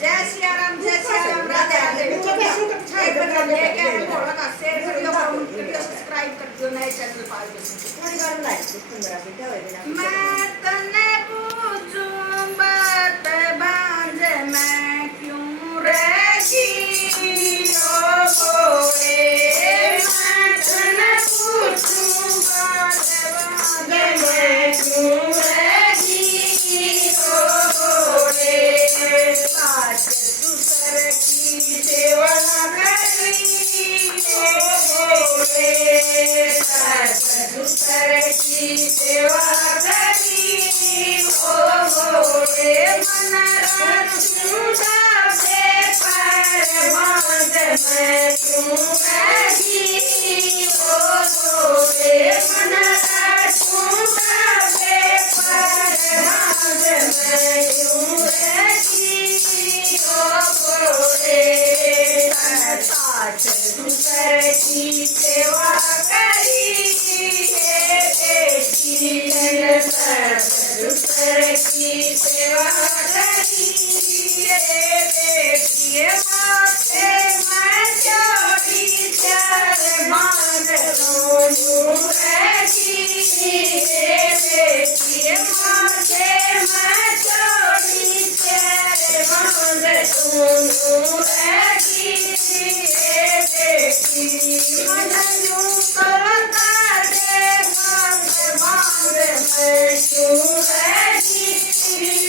जय सिया राम राधे राधे। एक बार लेके आए थोड़ा सा शेयर कर दियो, कमेंट कर दियो, सब्सक्राइब कर दियो नए चैनल पर। थोड़ी बार लाइक 15 मिनट होएगा। मैं तने पूछूं बात बांझ मैं क्यों रहती ओ गोरे। मैं तने पूछूं बात बांझ मैं क्यों रहती ओ गोरे। सास ससुर की सेवा करी ओ गोरे। सास ससुर की सेवा करी ओ गोरे। मन रचूंगा बेपर बांध मैं क्यों रही ओ गोरे। मन रचूंगा बेपर बांध मैं क्यों रही ओ गोरे। सास ससुर की सेवा करी हे बेटी। सास ससुर की सेवा करी हे बेटी। माथे मैं जोड़ी चार बांध दोनों रही हे बेटी। माथे मैं जोड़ी चार बांध दोनों रही हे बेटी। मन यूं करता दे बांध मैं क्यों रही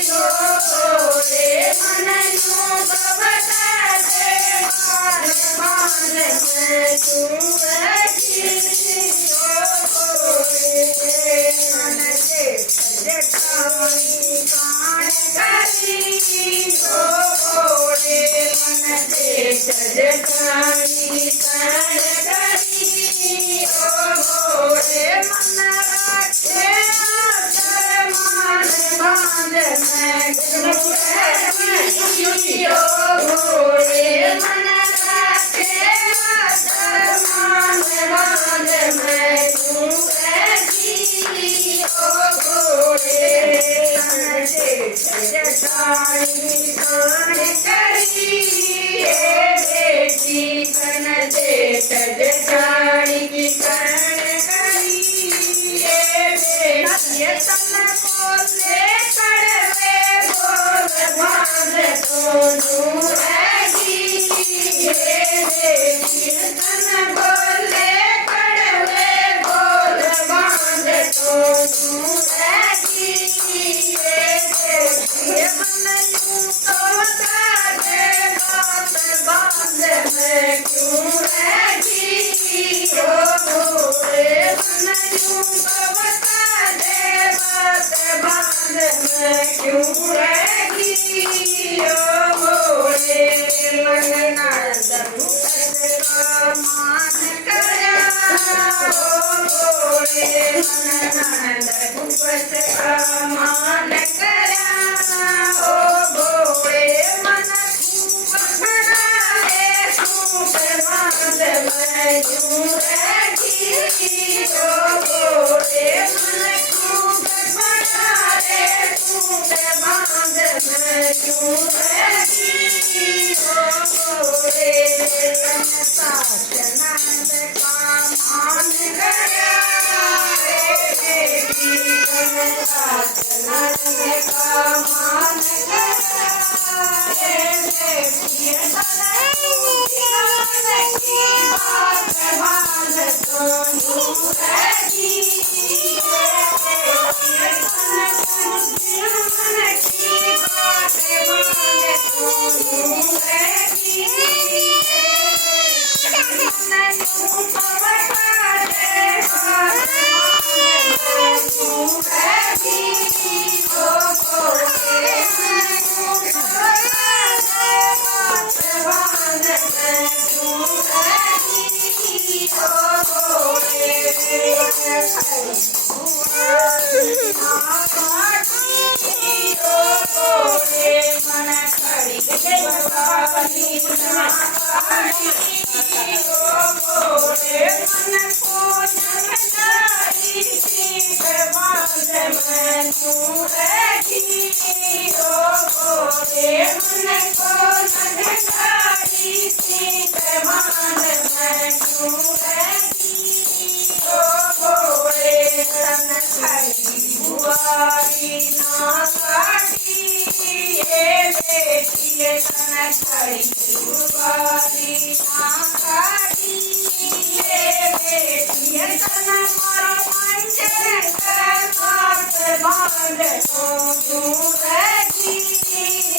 ओ गोरे। मन यूं करता दे बांध मैं क्यों रही ओ गोरे। मन जेठानी कान करी ओ गोरे। मन जेठानी कान करी ओ गोरे। मन रखे आदर मान बांध मैं क्यों रही ओ गोरे। मन रखे आदर मान बांध मैं क्यों रही ओ गोरे। जेठानी कान करी हे बेटी। कन जेठ जेठानी की कान करी हे बेटी। तन बोले कड़वे बोल बांध दोनों रही हे बेटी। तन बोले कड़वे बोल बांध दोनों रही हे बेटी। मन यूं तो बता दे बात बांध मैं क्यों रही ओ गोरे। मन यूं तो बता दे बात बांध मैं क्यों रही ओ गोरे। मन नंद भूपत का मान करा ओ गोरे। मन नंद भूपत का मान करा ओ गोरे। मन खूब बनाए सूट बांध मैं क्यों रही ओ गोरे। मन खूब बनाए सूट बांध मैं क्यों रही ओ गोरे। सास ननद का मान करा हे बेटी। सास ननद का मान करा हे बेटी। मन की बात बांध दोनों रही हे बेटी। मन की बात बांध दोनों रही हे बेटी। मन यूं तो बता दे बात बांध मैं क्यों रही ओ गोरे। मन यूं तो बता दे बात बांध मैं क्यों रही ओ गोरे। मन खड़ी भवानी ओ गोरे। मन को जगदाई सीत बांध मैं क्यों रही ओ गोरे। मन को नंगारी सीत मान मैं क्यों रहती ओ भोले तन खड़ी बुआरी ना काटी ये बेटी तन खड़ी बुआरी ना काटी ये बेटी तन मारो मंजे मात बांध को क्यों रहती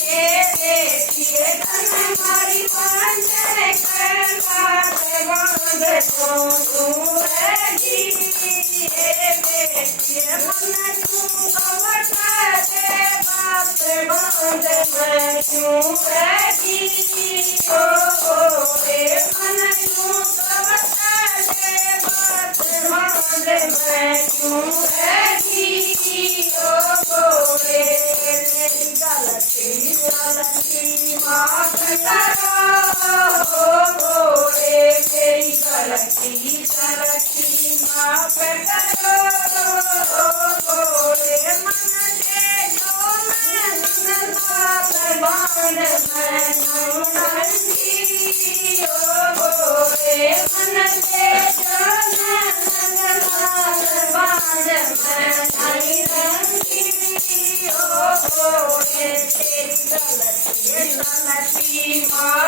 ये बेटी तन मारी मंजे मात बांध को क्यों रहती ये बेटी मन क्यों कवटा दे बात बांध मैं क्यों रहती ओ रे मन क्यों कवटा दे बात बांध मैं क्यों रहती ओ रे मेरी गलती माफ करो ओ रे मेरी गलती माफ करो ओ रे मन से जो मैं बात बांध मैं क्यों रहती ओ रे मन से जो मैं बात बांध मैं नहीं रहती ओ रे तेरी गलती माफ